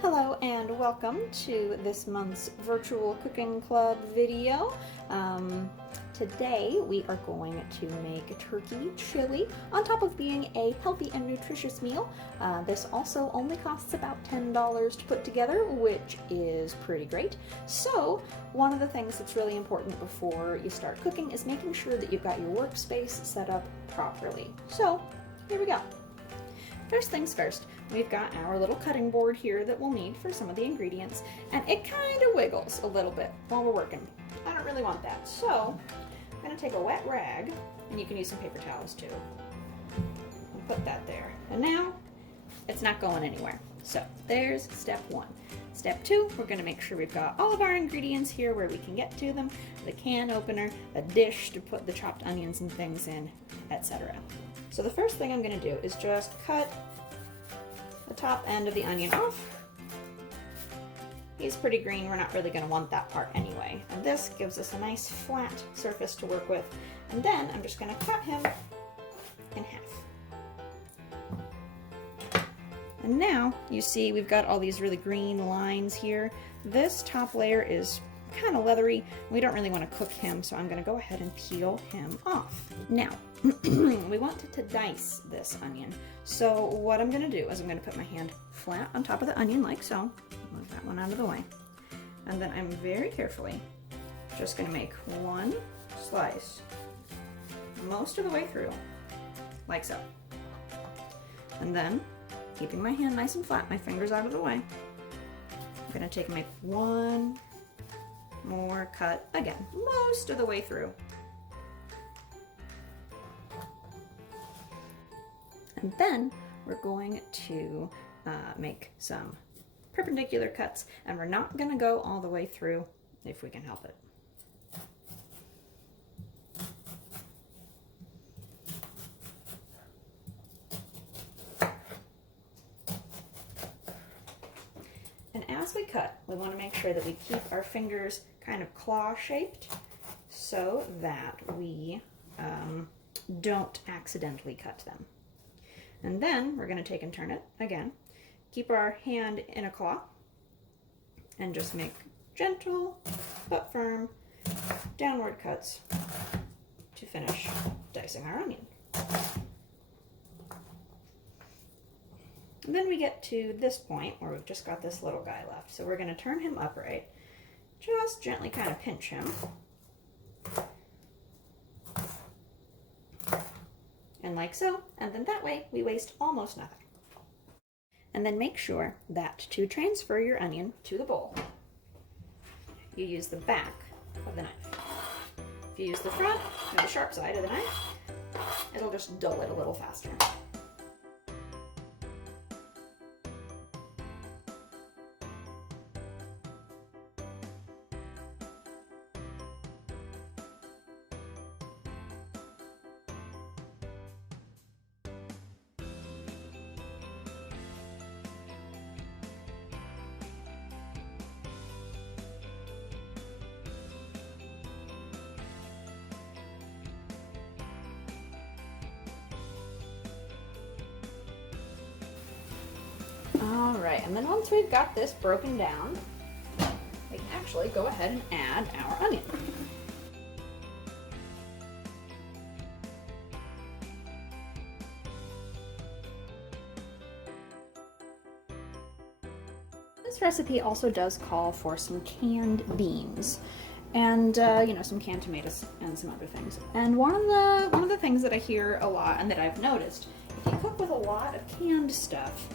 Hello and welcome to this month's virtual cooking club video. Today we are going to make turkey chili on top of being a healthy and nutritious meal. This also only costs about $10 to put together, which is pretty great. So one of the things that's really important before you start cooking is making sure that you've got your workspace set up properly. So here we go. First things first, we've got our little cutting board here that we'll need for some of the ingredients, and it kind of wiggles a little bit while we're working. I don't really want that, so I'm going to take a wet rag, and you can use some paper towels too, and put that there. And now, it's not going anywhere. So there's step one. Step two, we're going to make sure we've got all of our ingredients here where we can get to them, the can opener, a dish to put the chopped onions and things in, etc. So the first thing I'm going to do is just cut the top end of the onion off. He's pretty green, we're not really going to want that part anyway. And this gives us a nice flat surface to work with. And then I'm just going to cut him in half. And now you see we've got all these really green lines here. This top layer is kind of leathery. We don't really want to cook him, so I'm going to go ahead and peel him off. Now, we want to dice this onion. So what I'm going to do is I'm going to put my hand flat on top of the onion like so. Move that one out of the way. And then I'm very carefully just going to make one slice most of the way through, like so. And then, keeping my hand nice and flat, my fingers out of the way, I'm going to take and make one more cut, again, most of the way through. And then we're going to make some perpendicular cuts, and we're not going to go all the way through if we can help it. And as we cut, we want to make sure that we keep our fingers kind of claw-shaped so that we don't accidentally cut them. And then we're going to take and turn it again. Keep our hand in a claw and just make gentle but firm downward cuts to finish dicing our onion. And then we get to this point where we've just got this little guy left. So we're going to turn him upright, just gently kind of pinch him. And like so, and then that way we waste almost nothing. And then make sure that to transfer your onion to the bowl, you use the back of the knife. If you use the front, or the sharp side of the knife, it'll just dull it a little faster. All right, and then once we've got this broken down, we can actually go ahead and add our onion. This recipe also does call for some canned beans and some canned tomatoes and some other things. And one of the things that I hear a lot and that I've noticed, if you cook with a lot of canned stuff,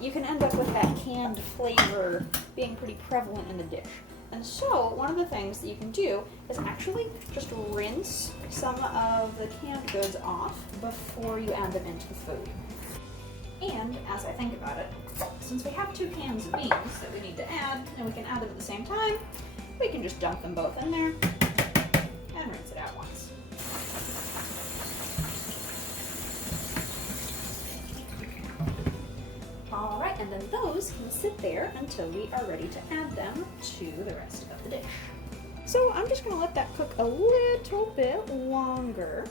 you can end up with that canned flavor being pretty prevalent in the dish. And so one of the things that you can do is actually just rinse some of the canned goods off before you add them into the food. And as I think about it, since we have 2 cans of beans that we need to add, and we can add them at the same time, we can just dump them both in there and rinse it out once. All right, and then those can sit there until we are ready to add them to the rest of the dish. So I'm just going to let that cook a little bit longer.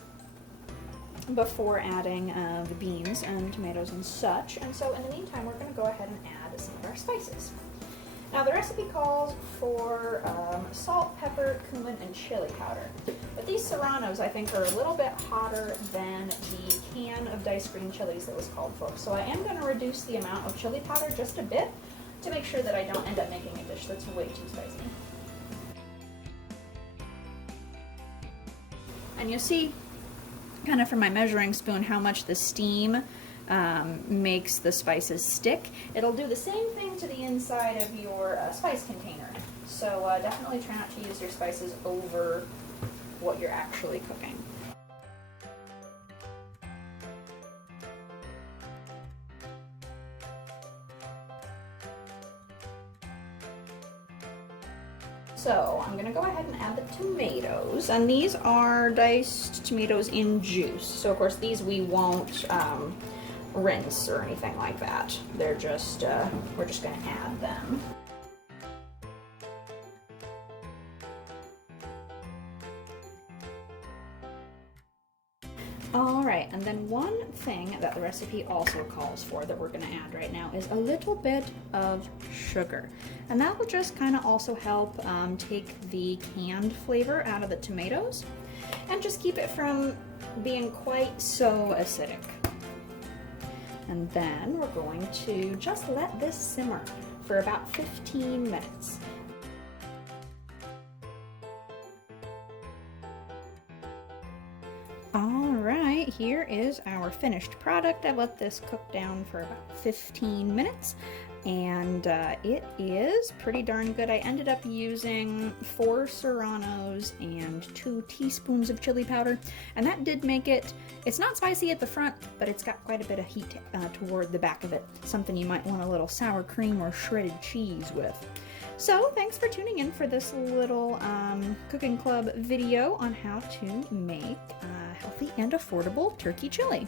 before adding the beans and tomatoes and such. And so in the meantime, we're going to go ahead and add some of our spices. Now the recipe calls for salt, pepper, cumin, and chili powder. But these serranos, I think, are a little bit hotter than the can of diced green chilies that was called for. So I am going to reduce the amount of chili powder just a bit to make sure that I don't end up making a dish that's way too spicy. And you'll see, kind of from my measuring spoon, how much the steam makes the spices stick. It'll do the same thing to the inside of your spice container. So definitely try not to use your spices over what you're actually cooking. So I'm gonna go ahead and add the tomatoes, and these are diced tomatoes in juice. So of course these we won't rinse or anything like that. They're just, we're just gonna add them. Alright, and then one thing that the recipe also calls for that we're going to add right now is a little bit of sugar. And that will just kind of also help take the canned flavor out of the tomatoes and just keep it from being quite so acidic. And then we're going to just let this simmer for about 15 minutes. Alright, here is our finished product. I let this cook down for about 15 minutes, and it is pretty darn good. I ended up using 4 serranos and 2 teaspoons of chili powder, and that did make it, it's not spicy at the front, but it's got quite a bit of heat toward the back of it. Something you might want a little sour cream or shredded cheese with. So thanks for tuning in for this little cooking club video on how to make healthy and affordable turkey chili.